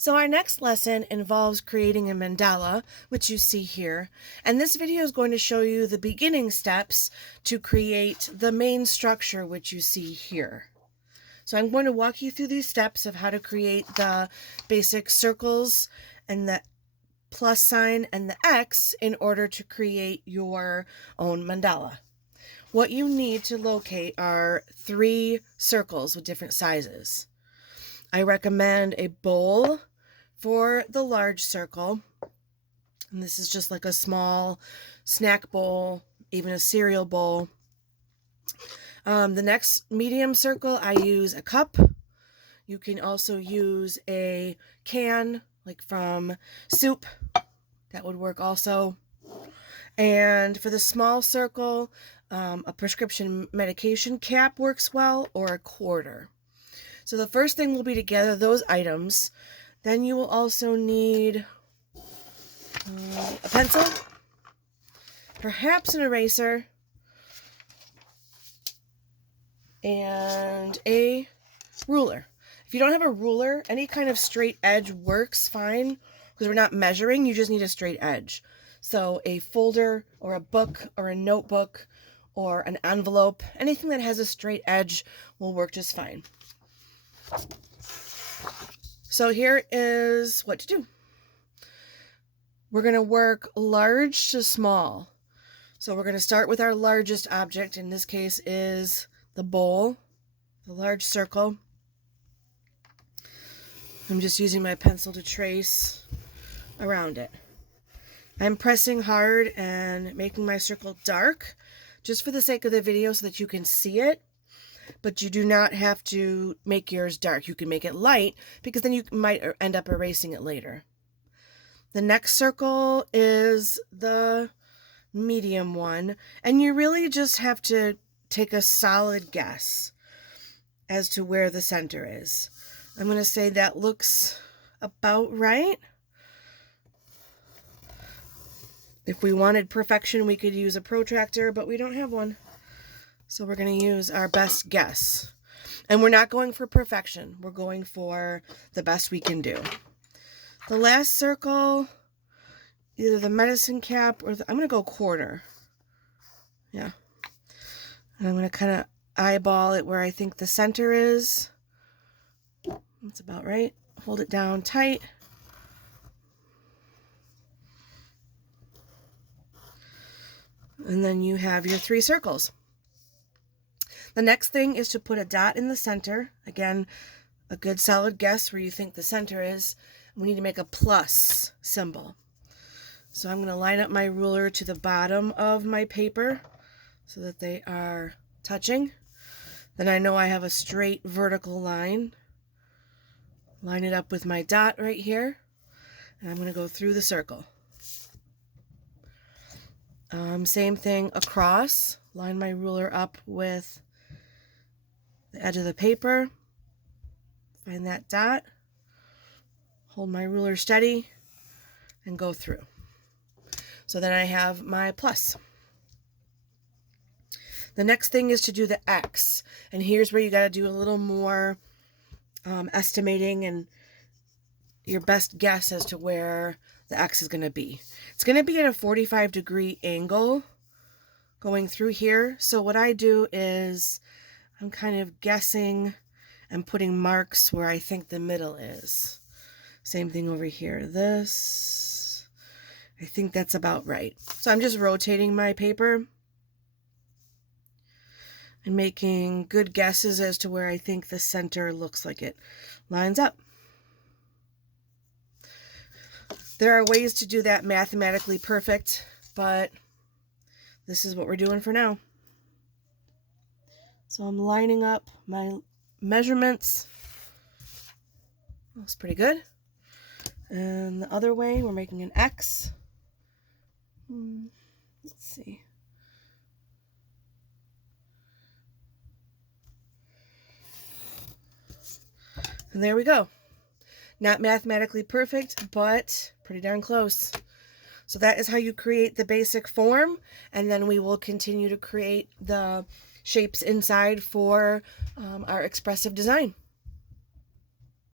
So our next lesson involves creating a mandala, which you see here, and this video is going to show you the beginning steps to create the main structure, which you see here. So I'm going to walk you through these steps of how to create the basic circles and the plus sign and the X in order to create your own mandala. What you need to locate are 3 circles with different sizes. I recommend a bowl for the large circle, and this is just like a small snack bowl, even a cereal bowl. The next medium circle, I use a cup. You can also use a can, like from soup. That would work also. And for the small circle, a prescription medication cap works well, or a quarter. So the first thing will be to gather those items. Then you will also need a pencil, perhaps an eraser, and a ruler. If you don't have a ruler, any kind of straight edge works fine, because we're not measuring, you just need a straight edge. So a folder or a book or a notebook or an envelope, anything that has a straight edge will work just fine. So here is what to do. We're going to work large to small. So we're going to start with our largest object. In this case is the bowl, the large circle. I'm just using my pencil to trace around it. I'm pressing hard and making my circle dark just for the sake of the video so that you can see it. But you do not have to make yours dark. You can make it light because then you might end up erasing it later. The next circle is the medium one, and you really just have to take a solid guess as to where the center is. I'm going to say that looks about right. If we wanted perfection, we could use a protractor, but we don't have one. So we're going to use our best guess. And we're not going for perfection. We're going for the best we can do. The last circle, either the medicine cap or I'm going to go quarter. Yeah. And I'm going to kind of eyeball it where I think the center is. That's about right. Hold it down tight. And then you have your 3 circles. The next thing is to put a dot in the center. Again, a good solid guess where you think the center is. We need to make a plus symbol. So I'm going to line up my ruler to the bottom of my paper so that they are touching. Then I know I have a straight vertical line. Line it up with my dot right here. And I'm going to go through the circle. Same thing across. Line my ruler up with the edge of the paper, find that dot, hold my ruler steady, and go through. So then I have my plus. The next thing is to do the X, and here's where you got to do a little more estimating and your best guess as to where the X is going to be. It's going to be at a 45-degree angle going through here. So what I do is I'm kind of guessing and putting marks where I think the middle is. Same thing over here. This, I think that's about right. So I'm just rotating my paper and making good guesses as to where I think the center looks like it lines up. There are ways to do that mathematically perfect, but this is what we're doing for now. So I'm lining up my measurements. Looks pretty good. And the other way, we're making an X. Let's see. And there we go. Not mathematically perfect, but pretty darn close. So that is how you create the basic form, and then we will continue to create the shapes inside for our expressive design.